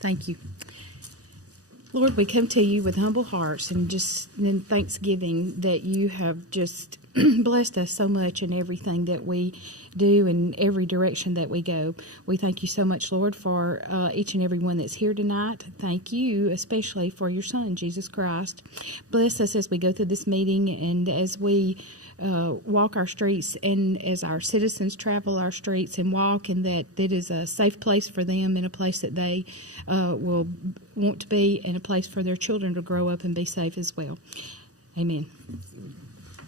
Thank you. Lord, we come to you with humble hearts and just in thanksgiving that you have just blessed us so much in everything that we do and every direction that we go. We thank you so much, Lord, for each and every one that's here tonight. Thank you especially for your Son, Jesus Christ. Bless us as we go through this meeting and as we walk our streets and as our citizens travel our streets and walk, and that it is a safe place for them and a place that they will want to be, and a place for their children to grow up and be safe as well. Amen.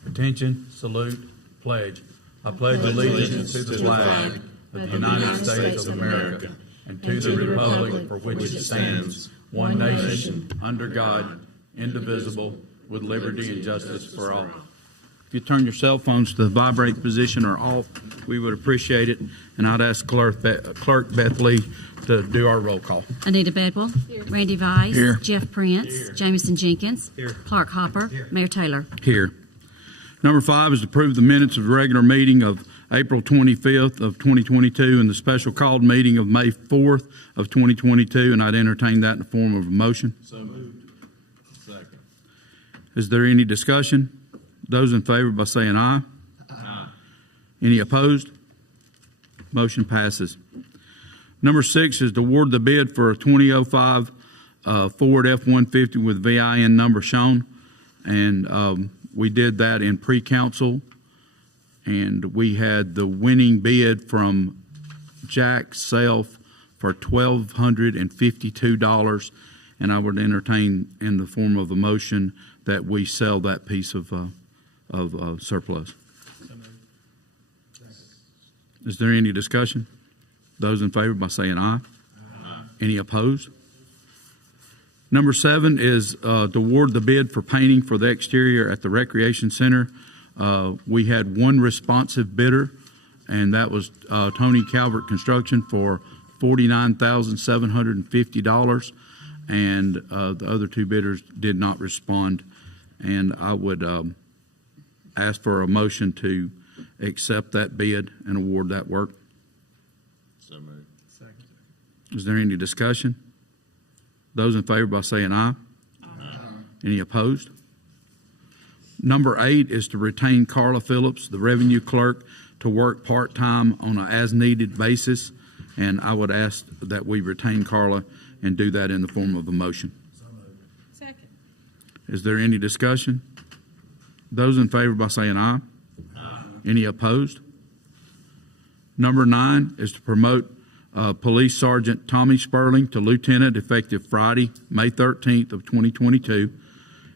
Attention, salute, pledge. I pledge allegiance to the flag of the United States of America and to the republic for which it stands, one nation, under God, indivisible, with liberty and justice for all. If you turn your cell phones to the vibrate position or off, we would appreciate it. And I'd ask Clerk Beth Lee to do our roll call. Anita Bedwell. Here. Randy Vice. Here. Jeff Prince. Here. Jameson Jenkins. Here. Clark Hopper. Here. Mayor Taylor. Here. Number 5 is to approve the minutes of the regular meeting of April 25th of 2022 and the special called meeting of May 4th of 2022, and I'd entertain that in the form of a motion. So moved. Second. Is there any discussion? Those in favor by saying aye. Aye. Any opposed? Motion passes. Number 6 is to award the bid for a 2005 Ford F-150 with VIN number shown, and we did that in pre-council, and we had the winning bid from Jack Self for $1,252, and I would entertain in the form of a motion that we sell that piece of surplus. Is there any discussion? Those in favor by saying aye. Aye. Any opposed? Number 7 is to award the bid for painting for the exterior at the Recreation Center. We had one responsive bidder, and that was Tony Calvert Construction for $49,750, and the other 2 bidders did not respond. And I would ask for a motion to accept that bid and award that work. So moved. Second. Is there any discussion? Those in favor by saying aye. Aye. Any opposed? Number 8 is to retain Carla Phillips, the revenue clerk, to work part-time on an as-needed basis, and I would ask that we retain Carla and do that in the form of a motion. So moved. Second. Is there any discussion? Those in favor by saying aye. Aye. Any opposed? Number 9 is to promote Police Sergeant Tommy Sperling to Lieutenant effective Friday, May 13th of 2022,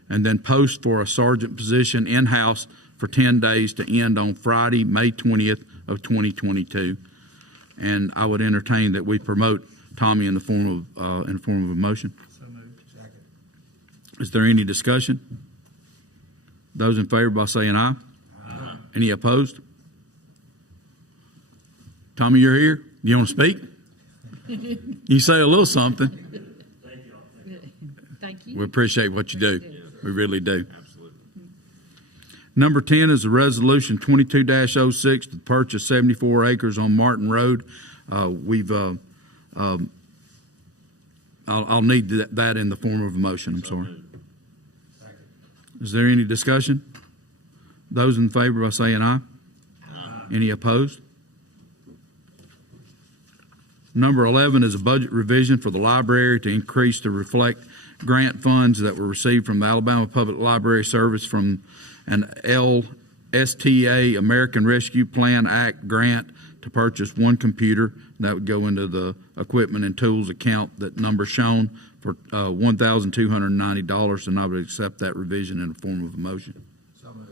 and then post for a sergeant position in-house for 10 days to end on Friday, May 20th of 2022. And I would entertain that we promote Tommy in the form of a motion. So moved. Second. Is there any discussion? Those in favor by saying aye. Aye. Any opposed? Tommy, you're here. You want to speak? You say a little something. Thank you. We appreciate what you do. We really do. Absolutely. Number 10 is a resolution 22-06 to purchase 74 acres on Martin Road. I'll need that in the form of a motion. I'm sorry. Is there any discussion? Those in favor by saying aye. Aye. Any opposed? Number 11 is a budget revision for the library to increase to reflect grant funds that were received from the Alabama Public Library Service from an LSTA American Rescue Plan Act grant to purchase 1 computer. That would go into the equipment and tools account, that number shown, for $1,290, and I would accept that revision in the form of a motion. So moved.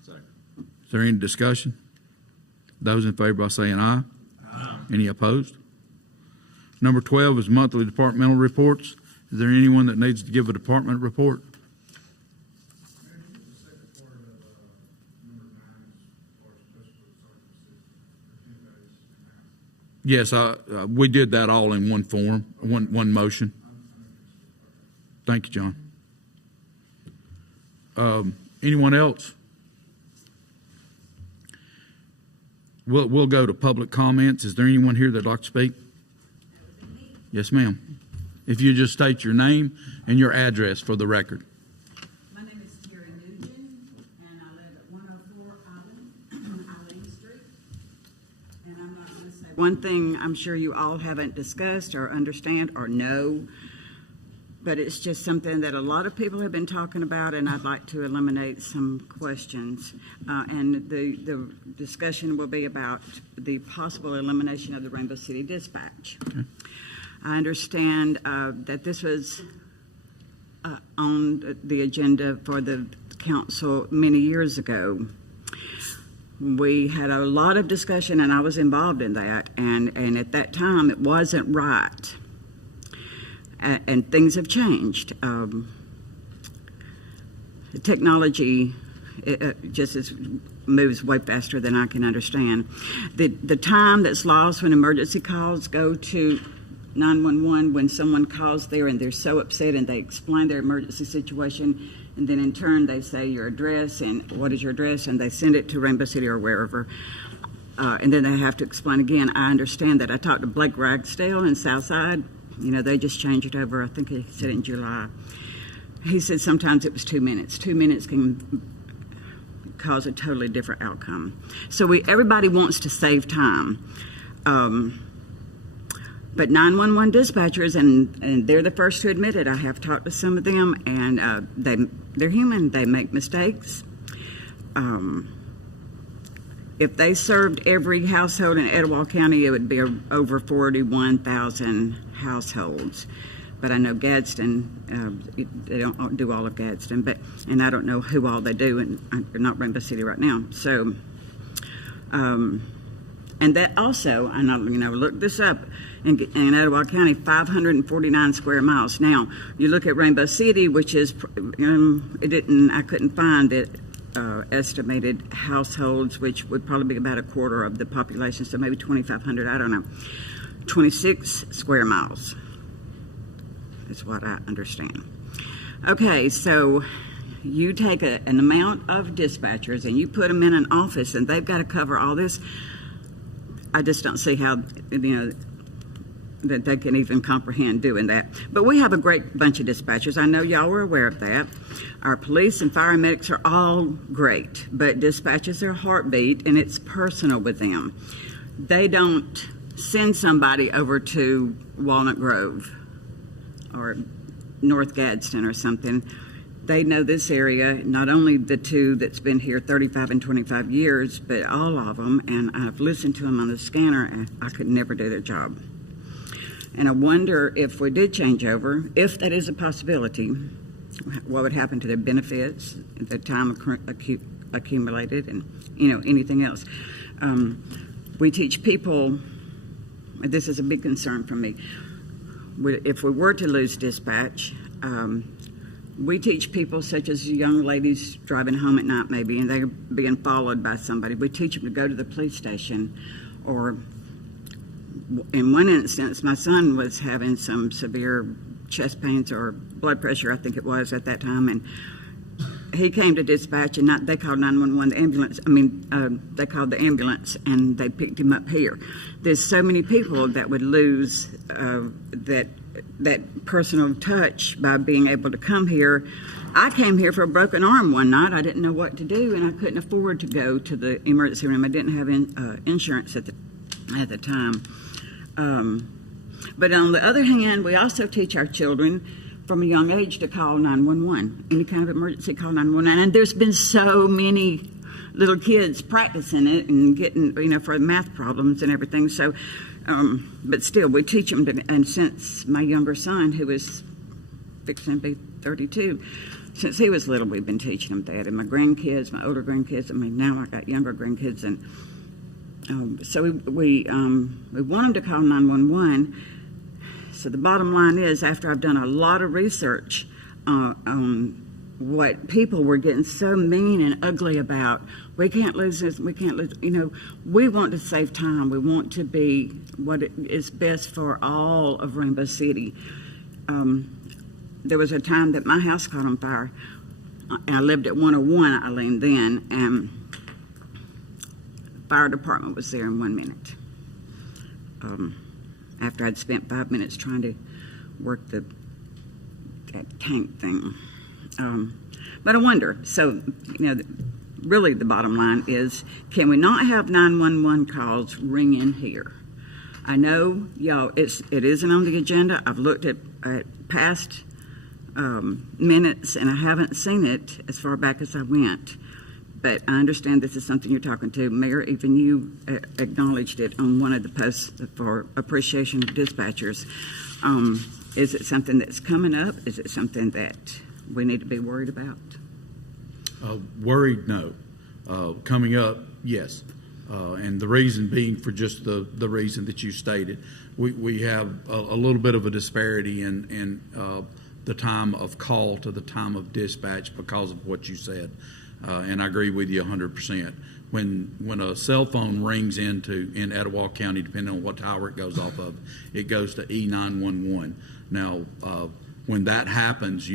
Second. Is there any discussion? Those in favor by saying aye. Aye. Any opposed? Number 12 is monthly departmental reports. Is there anyone that needs to give a department report? Yes, we did that all in one form, one motion. Thank you, John. Anyone else? We'll go to public comments. Is there anyone here that'd like to speak? Yes, ma'am. If you just state your name and your address for the record. My name is Terry Nugent, and I live at 104 Eileen Street. And I'm not going to say one thing I'm sure you all haven't discussed or understand or know, but it's just something that a lot of people have been talking about, and I'd like to eliminate some questions. And the discussion will be about the possible elimination of the Rainbow City Dispatch. Okay. I understand that this was on the agenda for the council many years ago. We had a lot of discussion, and I was involved in that, and at that time it wasn't right. And things have changed. The technology moves way faster than I can understand. The time that's lost when emergency calls go to 911, when someone calls there and they're so upset and they explain their emergency situation, and then in turn they say your address and what is your address, and they send it to Rainbow City or wherever. And then they have to explain again. I understand that. I talked to Blake Ragsdale in Southside. You know, they just changed it over. I think he said in July. He said sometimes it was 2 minutes. 2 minutes can cause a totally different outcome. So everybody wants to save time. But 911 dispatchers, and they're the first to admit it. I have talked to some of them, and they're human. They make mistakes. If they served every household in Etowah County, it would be over 41,000 households. But I know Gadsden, they don't do all of Gadsden, and I don't know who all they do, and they're not Rainbow City right now. So, and that also, and I looked this up, in Etowah County, 549 square miles. Now, you look at Rainbow City, which is, I couldn't find it. Estimated households, which would probably be about a quarter of the population, so maybe 2,500, I don't know. 26 square miles is what I understand. Okay, so you take an amount of dispatchers and you put them in an office and they've got to cover all this. I just don't see how, that they can even comprehend doing that. But we have a great bunch of dispatchers. I know y'all are aware of that. Our police and fire medics are all great, but dispatchers are a heartbeat, and it's personal with them. They don't send somebody over to Walnut Grove or North Gadsden or something. They know this area, not only the two that's been here 35 and 25 years, but all of them, and I've listened to them on the scanner, and I could never do their job. And I wonder if we did change over, if that is a possibility, what would happen to their benefits, the time accumulated, and anything else. We teach people. This is a big concern for me. If we were to lose dispatch, we teach people, such as young ladies driving home at night, maybe, and they're being followed by somebody. We teach them to go to the police station, or in one instance, my son was having some severe chest pains or blood pressure, I think it was at that time, and he came to dispatch, and they called 911, the ambulance. They called the ambulance, and they picked him up here. There's so many people that would lose that personal touch by being able to come here. I came here for a broken arm one night. I didn't know what to do, and I couldn't afford to go to the emergency room. I didn't have insurance at the time. But on the other hand, we also teach our children from a young age to call 911. Any kind of emergency, call 911. And there's been so many little kids practicing it and getting, for math problems and everything. So, but still, we teach them to, and since my younger son, who is fixing to be 32, since he was little, we've been teaching him that. And my grandkids, my older grandkids, now I got younger grandkids, and so we want them to call 911. So the bottom line is, after I've done a lot of research on what people were getting so mean and ugly about, we can't lose this, we can't lose, we want to save time. We want to be what is best for all of Rainbow City. There was a time that my house caught on fire, and I lived at 101 Eileen then, and the fire department was there in 1 minute. After I'd spent 5 minutes trying to work that tank thing. But I wonder, so, really the bottom line is, can we not have 911 calls ring in here? I know, y'all, it isn't on the agenda. I've looked at past minutes, and I haven't seen it as far back as I went. But I understand this is something you're talking to. Mayor, even you acknowledged it on one of the posts for appreciation of dispatchers. Is it something that's coming up? Is it something that we need to be worried about? Worried, no. Coming up, yes. And the reason being for just the reason that you stated. We have a little bit of a disparity in the time of call to the time of dispatch because of what you said. And I agree with you 100%. When a cell phone rings in Etowah County, depending on what tower it goes off of, it goes to E911. Now, when that happens,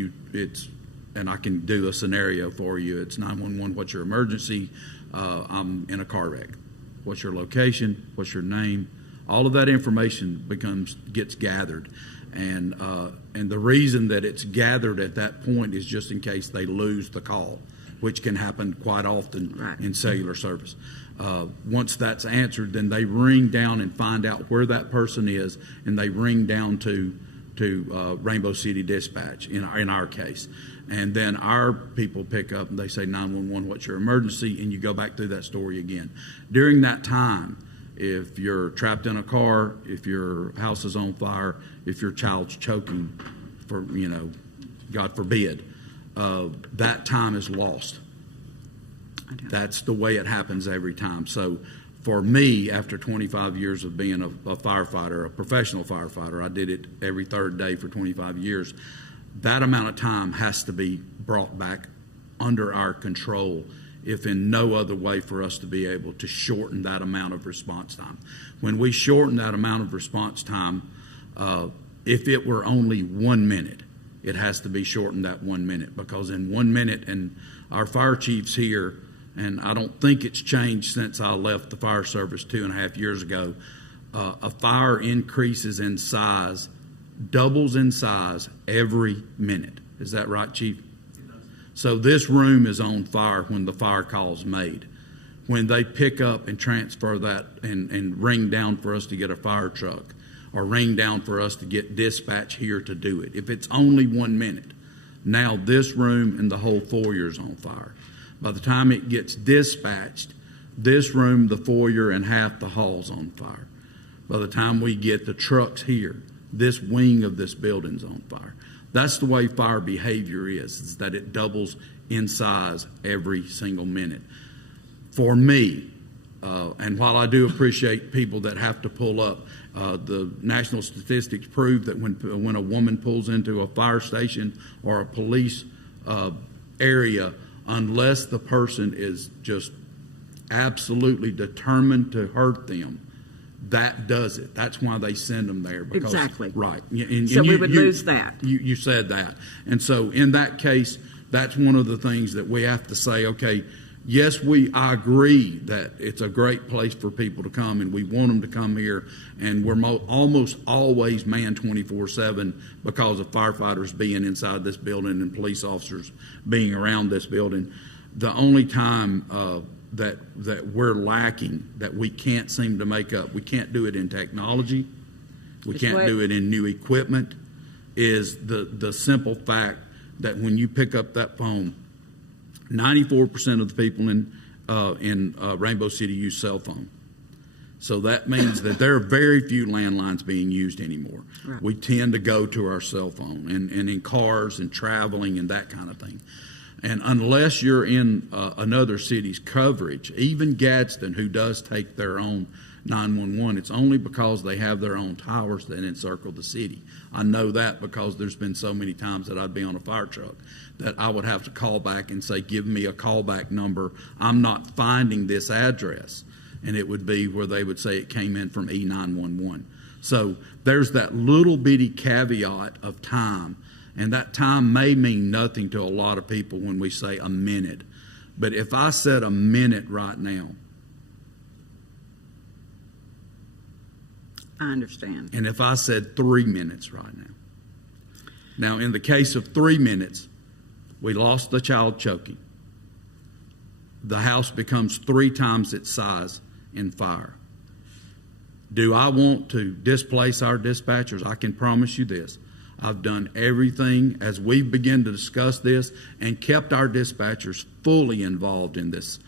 and I can do a scenario for you. It's 911. What's your emergency? I'm in a car wreck. What's your location? What's your name? All of that information gets gathered, and the reason that it's gathered at that point is just in case they lose the call, which can happen quite often in cellular service. Once that's answered, then they ring down and find out where that person is, and they ring down to Rainbow City Dispatch in our case. And then our people pick up and they say, 911, what's your emergency? And you go back through that story again. During that time, if you're trapped in a car, if your house is on fire, if your child's choking, God forbid, that time is lost. That's the way it happens every time. So for me, after 25 years of being a firefighter, a professional firefighter, I did it every third day for 25 years. That amount of time has to be brought back under our control, if in no other way for us to be able to shorten that amount of response time. When we shorten that amount of response time, if it were only 1 minute, it has to be shortened that 1 minute, because in 1 minute, and our fire chiefs here, and I don't think it's changed since I left the fire service 2.5 years ago, a fire increases in size, doubles in size every minute. Is that right, Chief? So this room is on fire when the fire call is made. When they pick up and transfer that and ring down for us to get a fire truck, or ring down for us to get dispatch here to do it, if it's only 1 minute, now this room and the whole foyer is on fire. By the time it gets dispatched, this room, the foyer, and half the hall's on fire. By the time we get the trucks here, this wing of this building's on fire. That's the way fire behavior is that it doubles in size every single minute. For me, and while I do appreciate people that have to pull up, the national statistics prove that when a woman pulls into a fire station or a police area, unless the person is just absolutely determined to hurt them, that does it. That's why they send them there. Because, exactly. Right. So we would lose that. You said that. And so in that case, that's one of the things that we have to say, okay, yes, I agree that it's a great place for people to come, and we want them to come here, and we're almost always manned 24/7 because of firefighters being inside this building and police officers being around this building. The only time that we're lacking, that we can't seem to make up, we can't do it in technology, we can't do it in new equipment, is the simple fact that when you pick up that phone, 94% of the people in Rainbow City use cell phone. So that means that there are very few landlines being used anymore. Right. We tend to go to our cell phone and in cars and traveling and that kind of thing. And unless you're in another city's coverage, even Gadsden, who does take their own 911, it's only because they have their own towers that encircle the city. I know that because there's been so many times that I'd be on a fire truck that I would have to call back and say, give me a callback number. I'm not finding this address. And it would be where they would say it came in from E911. So there's that little bitty caveat of time. And that time may mean nothing to a lot of people when we say a minute. But if I said a minute right now, I understand. and if I said 3 minutes right now, Now, in the case of 3 minutes, we lost the child choking. The house becomes 3 times its size in fire. Do I want to displace our dispatchers? I can promise you this. I've done everything as we begin to discuss this and kept our dispatchers fully involved in this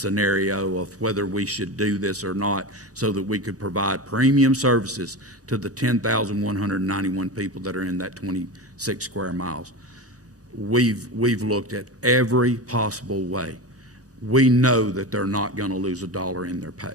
scenario of whether we should do this or not, so that we could provide premium services to the 10,191 people that are in that 26 square miles. We've looked at every possible way. We know that they're not going to lose $1 in their pay.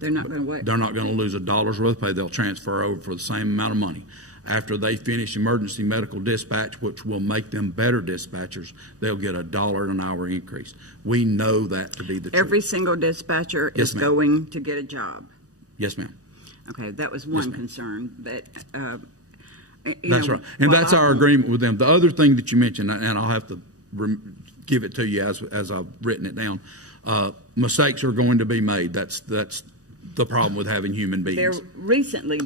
They're not going to wait. They're not going to lose $1 worth of pay. They'll transfer over for the same amount of money. After they finish emergency medical dispatch, which will make them better dispatchers, they'll get $1 an hour increase. We know that to be the truth. Every single dispatcher Yes, is ma'am. going to get a job. Yes, ma'am. Okay, that was one ma'am. concern, but, That's right. And that's our agreement with them. The other thing that you mentioned, and I'll have to give it to you as I've written it down, mistakes are going to be made. That's the problem with having human There beings. recently,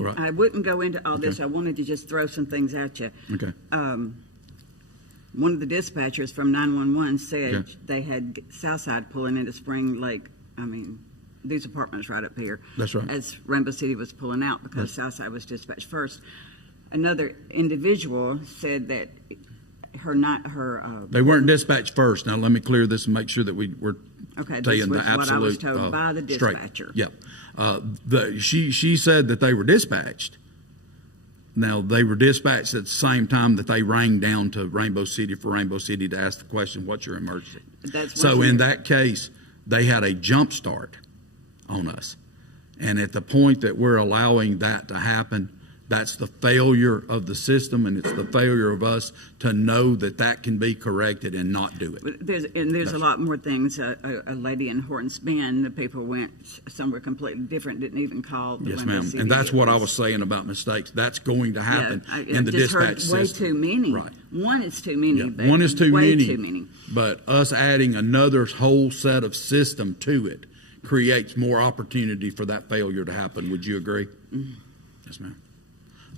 Right. I wouldn't go into all this. Okay. I wanted to just throw some things at you. Okay. One of the dispatchers from 911 said Okay. they had Southside pulling into Spring Lake. I mean, these apartments right up here. That's right. As Rainbow City was pulling out because Southside was dispatched first. Another individual said that They weren't dispatched first. Now, let me clear this and make sure that we're okay, telling this the was absolute what I was told by the straight. dispatcher. Yep. She said that they were dispatched. Now, they were dispatched at the same time that they rang down to Rainbow City for Rainbow City to ask the question, what's your emergency? That's So what in that case, they had a jump start on us. And at the point that we're allowing that to happen, that's the failure of the system, and it's the failure of us to know that that can be corrected and not do it. There's a lot more things. A lady in Horton's Bend, the people went somewhere completely different, didn't even call the Yes, Rainbow ma'am. City. And that's what I It was saying about mistakes. That's going to happen I in the just heard dispatch way system. too many. Right. One is too many. Yeah, but one is too way many. Too many. But us adding another whole set of system to it creates more opportunity for that failure to happen. Would you agree? Mm-hmm. Yes, ma'am.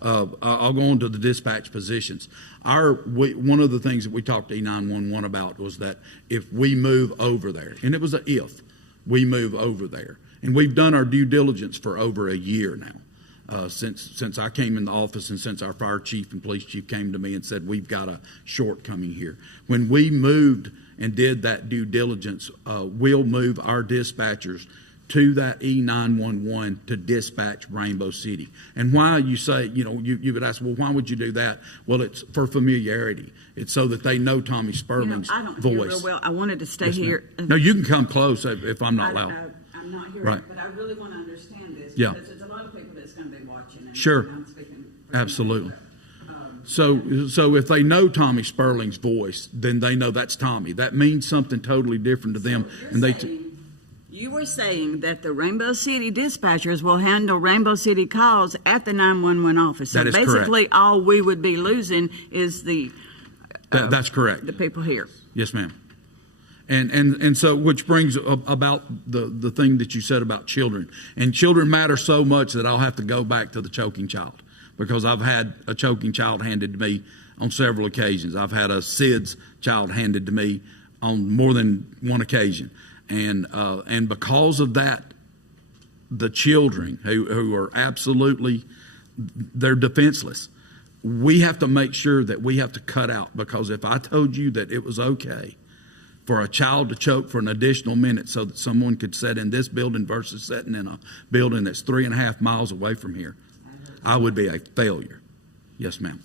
I'll go on to the dispatch positions. One of the things that we talked to E911 about was that if we move over there, and it was a if, we move over there. And we've done our due diligence for over a year now. Since I came in the office and since our fire chief and police chief came to me and said, we've got a shortcoming here. When we moved and did that due diligence, we'll move our dispatchers to that E911 to dispatch Rainbow City. And why you say, you would ask, well, why would you do that? Well, it's for familiarity. It's so that they know Tommy Sperling's I don't voice. hear real well. I wanted to stay Yes, ma'am. here. No, you can come close if I'm not loud. I'm not hearing Right. it, but I really want to understand this. Yeah. Because there's a lot of people that's going to be watching. And Sure. I'm speaking for Absolutely. them. So if they know Tommy Sperling's voice, then they know that's Tommy. That means something totally different to them. You were saying that the Rainbow City dispatchers will handle Rainbow City calls at the 911 office. So That is correct. basically, all we would be losing is That's correct. the people here. Yes, ma'am. And so, which brings about the thing that you said about children. And children matter so much that I'll have to go back to the choking child, because I've had a choking child handed to me on several occasions. I've had a SIDS child handed to me on more than one occasion. And because of that, the children who are absolutely, they're defenseless. We have to make sure that we have to cut out, because if I told you that it was okay for a child to choke for an additional minute so that someone could sit in this building versus sitting in a building that's 3.5 miles away from here, I would be a failure. Yes, ma'am.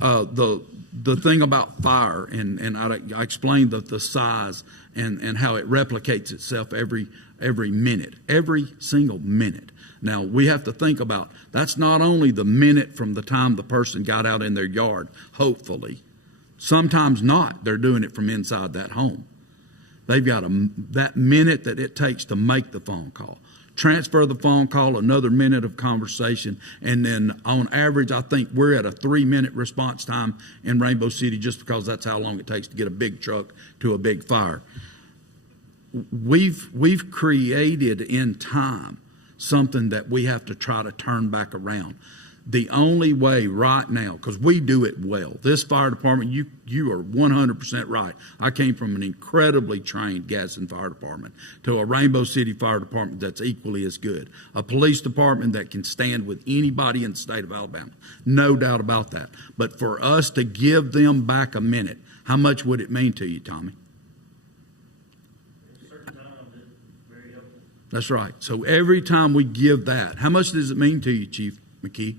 The thing about fire, and I explained the size and how it replicates itself every minute, every single minute. Now, we have to think about, that's not only the minute from the time the person got out in their yard, hopefully. Sometimes not. They're doing it from inside that home. They've got that minute that it takes to make the phone call. Transfer the phone call, another minute of conversation, and then on average, I think we're at a 3-minute response time in Rainbow City, just because that's how long it takes to get a big truck to a big fire. We've created in time something that we have to try to turn back around. The only way right now, because we do it well, this fire department, you are 100% right. I came from an incredibly trained Gadsden Fire Department to a Rainbow City Fire Department that's equally as good. A police department that can stand with anybody in the state of Alabama. No doubt about that. But for us to give them back a minute, how much would it mean to you, Tommy? That's right. So every time we give that, how much does it mean to you, Chief McKee?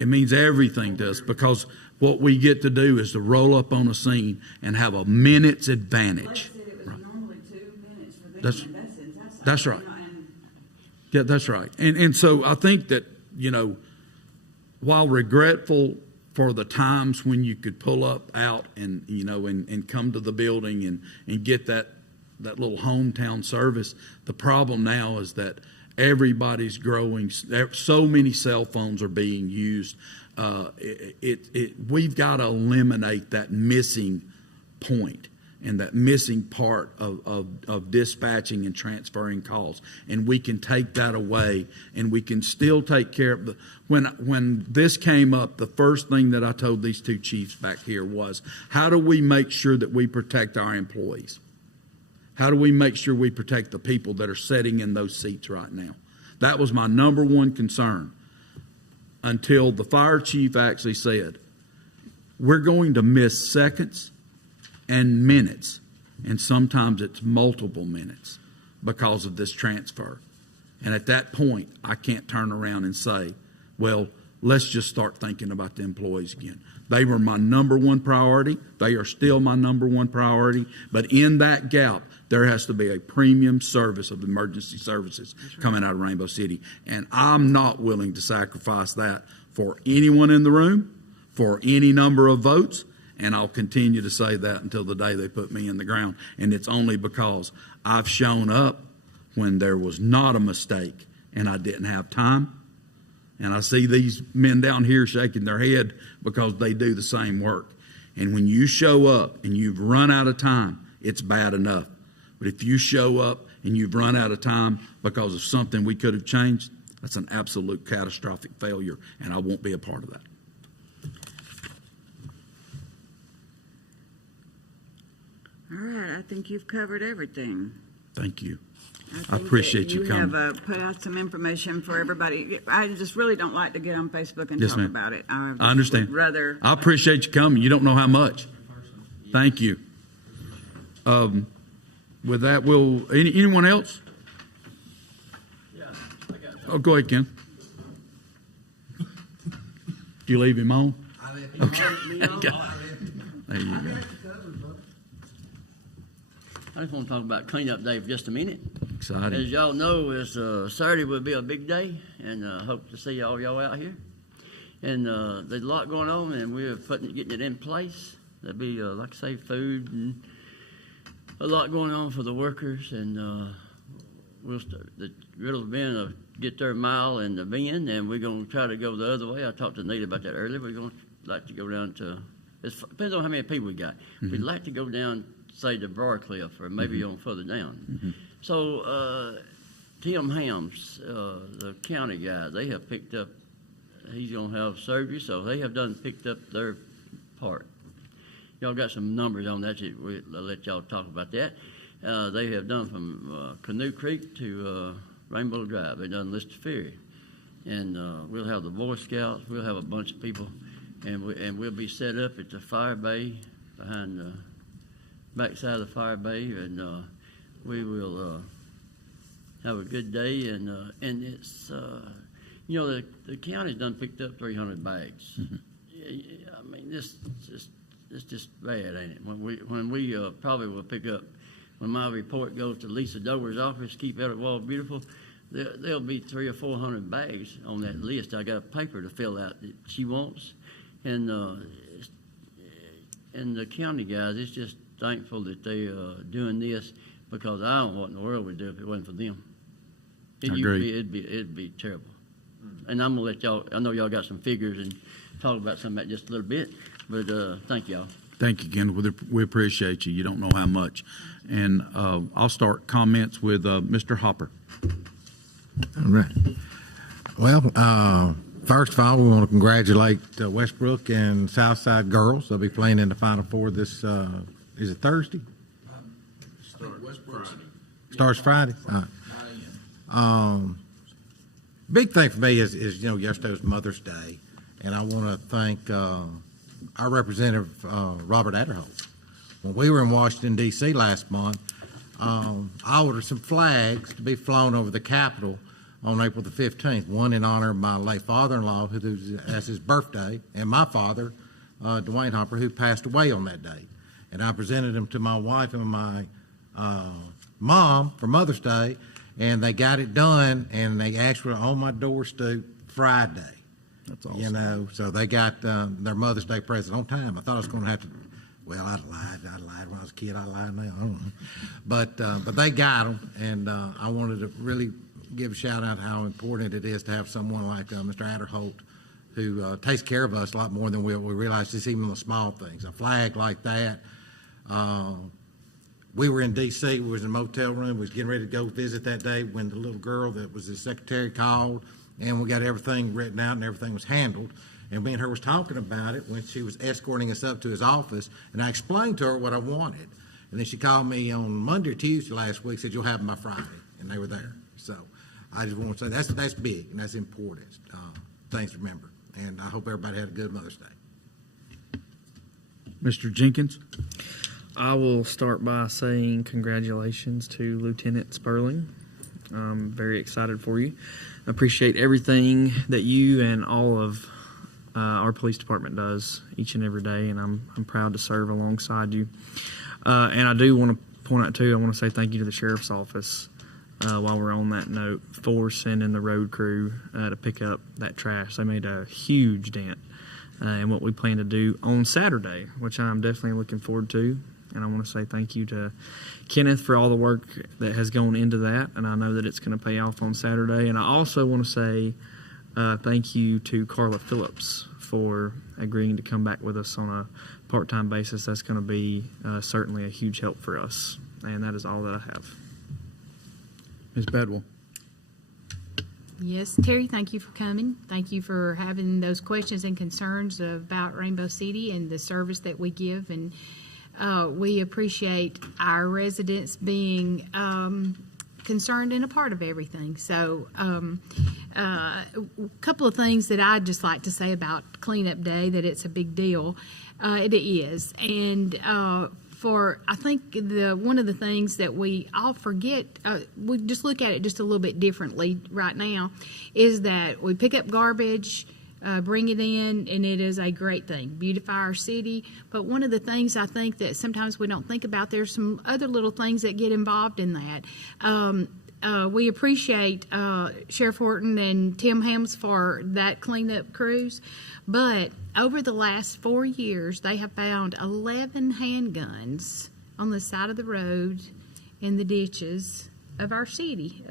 It means everything to us, because what we get to do is to roll up on a scene and have a minute's advantage. Like I said, it was normally 2 minutes for them. That's- that's right. Yeah, that's right. And so I think that, while regretful for the times when you could pull up out and, and come to the building and get that little hometown service, the problem now is that everybody's growing. So many cell phones are being used. We've got to eliminate that missing point and that missing part of dispatching and transferring calls. And we can take that away, and we can still take care of when this came up, the first thing that I told these two chiefs back here was, how do we make sure that we protect our employees? How do we make sure we protect the people that are sitting in those seats right now? That was my number one concern, until the fire chief actually said, we're going to miss seconds and minutes, and sometimes it's multiple minutes because of this transfer. And at that point, I can't turn around and say, well, let's just start thinking about the employees again. They were my number one priority. They are still my number one priority. But in that gap, there has to be a premium service of emergency services coming out of Rainbow City. And I'm not willing to sacrifice that for anyone in the room, for any number of votes. And I'll continue to say that until the day they put me in the ground. And it's only because I've shown up when there was not a mistake and I didn't have time. And I see these men down here shaking their head because they do the same work. And when you show up and you've run out of time, it's bad enough. But if you show up and you've run out of time because of something we could have changed, that's an absolute catastrophic failure, and I won't be a part of that. All right, I think you've covered everything. Thank you. think I appreciate that you coming. You have put out some information for everybody. I just really don't like to get on Facebook and Yes, talk ma'am. about it. I understand. Would rather. I appreciate you coming. You don't know how much. Thank you. With that, anyone else? Oh, go ahead, Ken. Do you leave him on? There you go. I just want to talk about cleanup day for just a minute. As Exciting. y'all know, Saturday will be a big day, and hope to see all y'all out here. And there's a lot going on, and we're getting it in place. There'll be, like I say, food and a lot going on for the workers, and we'll start. The riddle been to get their mile in the bend, and we're going to try to go the other way. I talked to Nita about that earlier. We're going to like to go down to. It depends on how many people we got. Mm-hmm. We'd like to go down, say, to Briarcliff, or maybe on further down. Mm-hmm. So Tim Hams, the county guy, they have picked up. He's going to have surgery, so they have picked up their part. Y'all got some numbers on that. I'll let y'all talk about that. They have done from Canoe Creek to Rainbow Drive. They've done Lister Ferry. And we'll have the Boy Scouts. We'll have a bunch of people. And we'll be set up at the fire bay, behind the backside of the fire bay. And we will have a good day. And it's, the county's done picked up 300 bags. Mm-hmm. I mean, it's just bad, ain't it? When we probably will pick up, when my report goes to Lisa Dover's office, Keep Everett Wall Beautiful, there'll be 300 or 400 bags on that list. I got a paper to fill out that she wants, and the county guys, it's just thankful that they are doing this, because I don't know what in the world we'd do if it wasn't for them. It'd be terrible. And I'm gonna let y'all. I know y'all got some figures and talk about some of that just a little bit, but thank y'all. Thank you, Ken. We appreciate you. You don't know how much. And I'll start comments with Mr. Hopper. All right. Well, first of all, we want to congratulate Westbrook and Southside girls. They'll be playing in the Final Four this, is it Thursday? Starts Friday? All right. Big thing for me is, yesterday was Mother's Day, and I want to thank our representative, Robert Adderholt. When we were in Washington, D.C. last month, I ordered some flags to be flown over the Capitol on April the 15th, one in honor of my late father-in-law, that's his birthday, and my father, Dwayne Hopper, who passed away on that day. And I presented them to my wife and my mom for Mother's Day, and they got it done, and they actually were on my doorstep Friday. That's awesome. So they got their Mother's Day present on time. I thought I was going to have to. Well, I lied when I was a kid. I lied now. I don't know. But they got them, and I wanted to really give a shout out how important it is to have someone like Mr. Adderholt, who takes care of us a lot more than we realize. Just even the small things, a flag like that. We were in D.C. We was in a motel room. We was getting ready to go visit that day when the little girl that was his secretary called, and we got everything written out and everything was handled. And me and her was talking about it when she was escorting us up to his office, and I explained to her what I wanted. And then she called me on Monday or Tuesday last week, said, you'll have them by Friday. And they were there. So I just want to say that's big and that's important. Things to remember. And I hope everybody had a good Mother's Day. Mr. Jenkins? I will start by saying congratulations to Lieutenant Sperling. I'm very excited for you. I appreciate everything that you and all of our police department does each and every day, and I'm proud to serve alongside you. And I do want to point out, too, I want to say thank you to the Sheriff's Office while we're on that note for sending the road crew to pick up that trash. They made a huge dent in what we plan to do on Saturday, which I'm definitely looking forward to. And I want to say thank you to Kenneth for all the work that has gone into that, and I know that it's going to pay off on Saturday. And I also want to say thank you to Carla Phillips for agreeing to come back with us on a part-time basis. That's going to be certainly a huge help for us, and that is all that I have. Ms. Bedwell? Yes, Terry, thank you for coming. Thank you for having those questions and concerns about Rainbow City and the service that we give. And we appreciate our residents being concerned and a part of everything. So a couple of things that I'd just like to say about Cleanup Day, that it's a big deal. It is. And I think one of the things that we all forget, we just look at it just a little bit differently right now, is that we pick up garbage, bring it in, and it is a great thing. Beautify our city. But one of the things I think that sometimes we don't think about, there's some other little things that get involved in that. We appreciate Sheriff Horton and Tim Helms for that cleanup cruise. But over the last 4 years, they have found 11 handguns on the side of the road in the ditches of our city,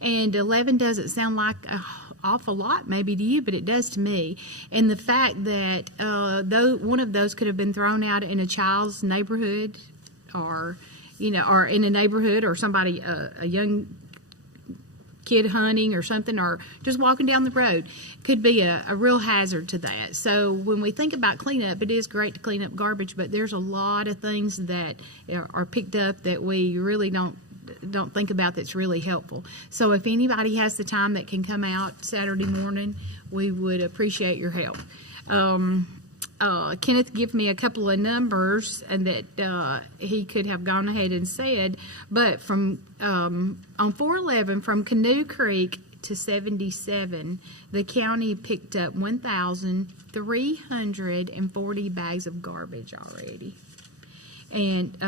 And 11 doesn't sound like an awful lot maybe to you, but it does to me. And the fact that one of those could have been thrown out in a child's neighborhood or in a neighborhood, or somebody, a young kid hunting or something, or just walking down the road, could be a real hazard to that. So when we think about cleanup, it is great to clean up garbage, but there's a lot of things that are picked up that we really don't think about that's really helpful. So if anybody has the time that can come out Saturday morning, we would appreciate your help. Kenneth gave me a couple of numbers and that he could have gone ahead and said, but from on 411 from Canoe Creek to 77, the county picked up 1,340 bags of garbage already. And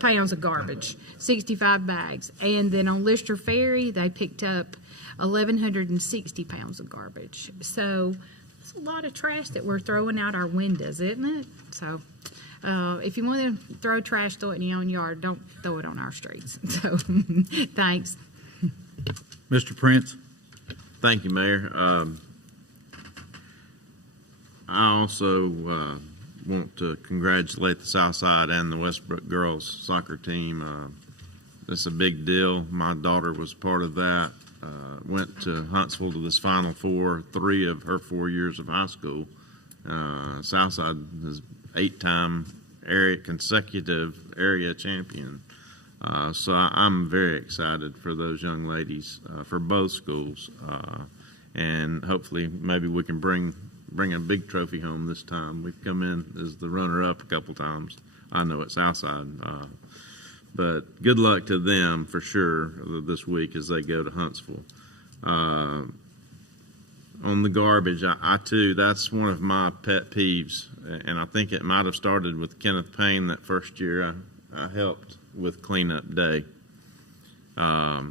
pounds of garbage, 65 bags. And then on Lister Ferry, they picked up 1,160 pounds of garbage. So it's a lot of trash that we're throwing out our windows, isn't it? So if you want to throw trash, throw it in your own yard. Don't throw it on our streets. So thanks. Mr. Prince? Thank you, Mayor. I also want to congratulate the Southside and the Westbrook girls soccer team. It's a big deal. My daughter was part of that. went to Huntsville to this Final Four 3 of her 4 years of high school. Southside is 8-time consecutive area champion. So I'm very excited for those young ladies for both schools, and hopefully maybe we can bring a big trophy home this time. We've come in as the runner-up a couple times. I know at Southside, but good luck to them for sure this week as they go to Huntsville. On the garbage, I too, that's one of my pet peeves, and I think it might have started with Kenneth Payne that first year I helped with cleanup day. I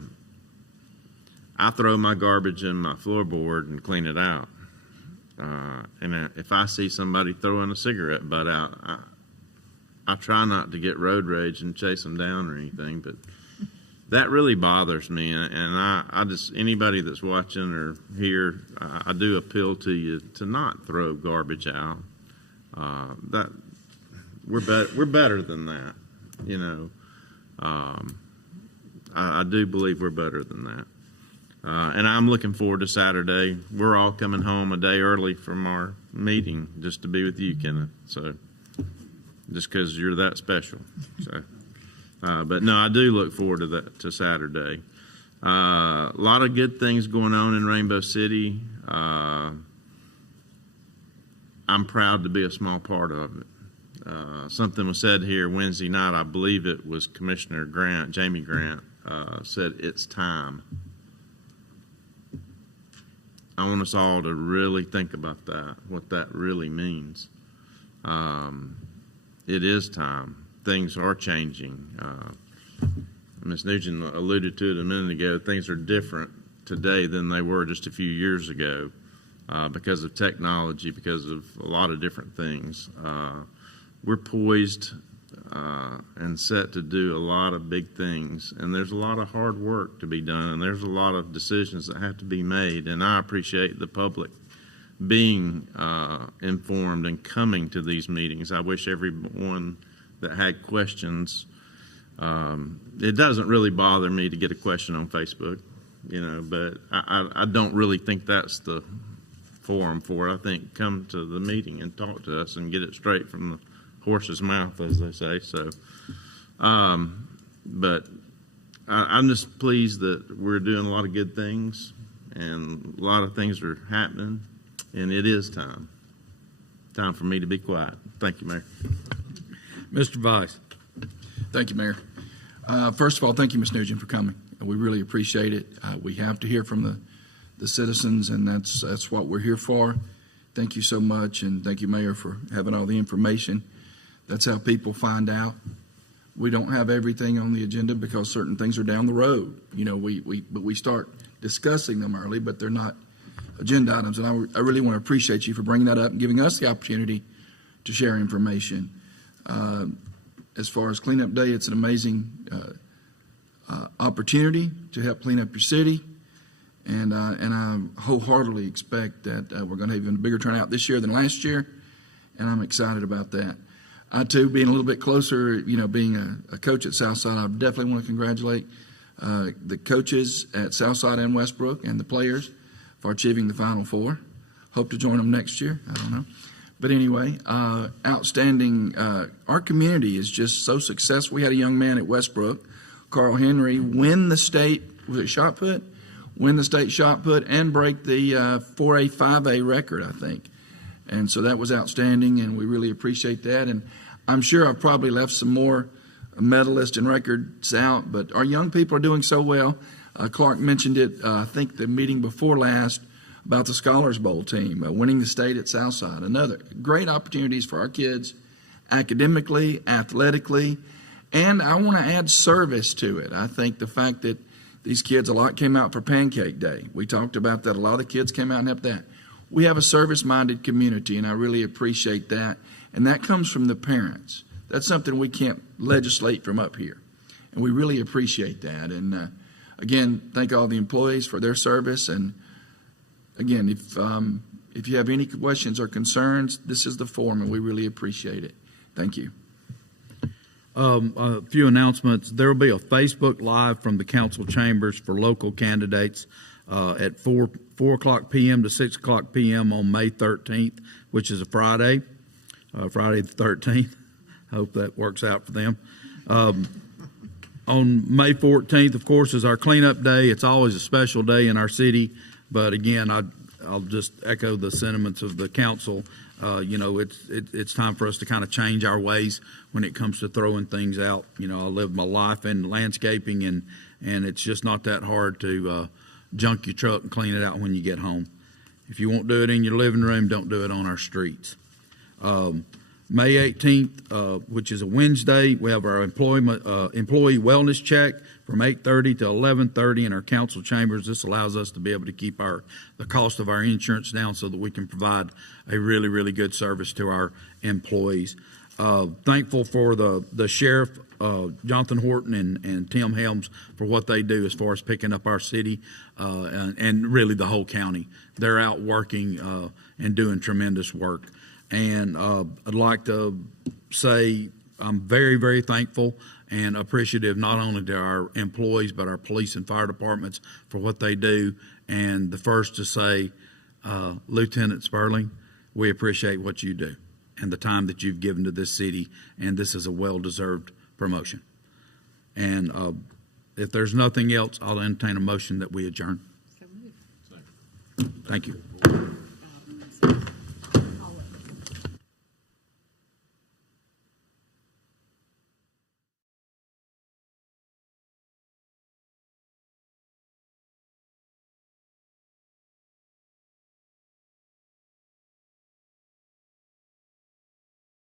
throw my garbage in my floorboard and clean it out. And if I see somebody throwing a cigarette butt out, I try not to get road rage and chase them down or anything, but that really bothers me. And I just, anybody that's watching or here, I do appeal to you to not throw garbage out. That we're better than that, you know. I do believe we're better than that. And I'm looking forward to Saturday. We're all coming home a day early from our meeting just to be with you, Kenneth. So, just because you're that special. So, but no, I do look forward to that, to Saturday. A lot of good things going on in Rainbow City. I'm proud to be a small part of it. Something was said here Wednesday night. I believe it was Commissioner Grant, Jamie Grant, said it's time. I want us all to really think about that, what that really means. It is time. Things are changing. Ms. Nugent alluded to it a minute ago. Things are different today than they were just a few years ago because of technology, because of a lot of different things. We're poised and set to do a lot of big things, and there's a lot of hard work to be done, and there's a lot of decisions that have to be made, and I appreciate the public being informed and coming to these meetings. I wish everyone that had questions, it doesn't really bother me to get a question on Facebook, you know, but I don't really think that's the forum for it. I think come to the meeting and talk to us and get it straight from the horse's mouth, as they say. So, but I'm just pleased that we're doing a lot of good things, and a lot of things are happening, and it is time for me to be quiet. Thank you, Mayor. Mr. Vice. Thank you, Mayor. First of all, thank you, Ms. Nugent, for coming. We really appreciate it. We have to hear from the citizens, and that's what we're here for. Thank you so much, and thank you, Mayor, for having all the information. That's how people find out. We don't have everything on the agenda because certain things are down the road. You know, but we start discussing them early, but they're not agenda items. And I really want to appreciate you for bringing that up and giving us the opportunity to share information. As far as Cleanup Day, it's an amazing opportunity to help clean up your city. And I wholeheartely expect that we're going to have even a bigger turnout this year than last year. And I'm excited about that. I, too, being a little bit closer, you know, being a coach at Southside, I definitely want to congratulate the coaches at Southside and Westbrook and the players for achieving the Final Four. Hope to join them next year. I don't know. But anyway, outstanding. Our community is just so successful. We had a young man at Westbrook, Carl Henry, win the state, was it shot put? Win the state shot put and break the 4A, 5A record, I think. And so that was outstanding, and we really appreciate that. And I'm sure I've probably left some more medalists and records out, but our young people are doing so well. Clark mentioned it, I think the meeting before last, about the Scholars Bowl team, winning the state at Southside. Another great opportunities for our kids, academically, athletically, and I want to add service to it. I think the fact that these kids, a lot came out for Pancake Day. We talked about that. A lot of the kids came out and helped that. We have a service-minded community, and I really appreciate that. And that comes from the parents. That's something we can't legislate from up here. And we really appreciate that. And again, thank all the employees for their service. And again, if you have any questions or concerns, this is the forum, and we really appreciate it. Thank you. A few announcements. There will be a Facebook Live from the council chambers for local candidates at 4 o'clock p.m. to 6 o'clock p.m. on May 13th, which is a Friday, Friday the 13th. Hope that works out for them. On May 14th, of course, is our cleanup day. It's always a special day in our city, but again, I'll just echo the sentiments of the council. It's time for us to kind of change our ways when it comes to throwing things out. I live my life in landscaping, and it's just not that hard to junk your truck and clean it out when you get home. If you won't do it in your living room, don't do it on our streets. May 18th, which is a Wednesday, we have our employee wellness check from 8:30 to 11:30 in our council chambers. This allows us to be able to keep the cost of our insurance down so that we can provide a really, really good service to our employees. Thankful for the sheriff, Jonathan Horton and Tim Helms, for what they do as far as picking up our city and really the whole county. They're out working and doing tremendous work. And I'd like to say I'm very, very thankful and appreciative not only to our employees but our police and fire departments for what they do. And the first to say, Lieutenant Sperling, we appreciate what you do and the time that you've given to this city, and this is a well-deserved promotion. And if there's nothing else, I'll entertain a motion that we adjourn. Thank you.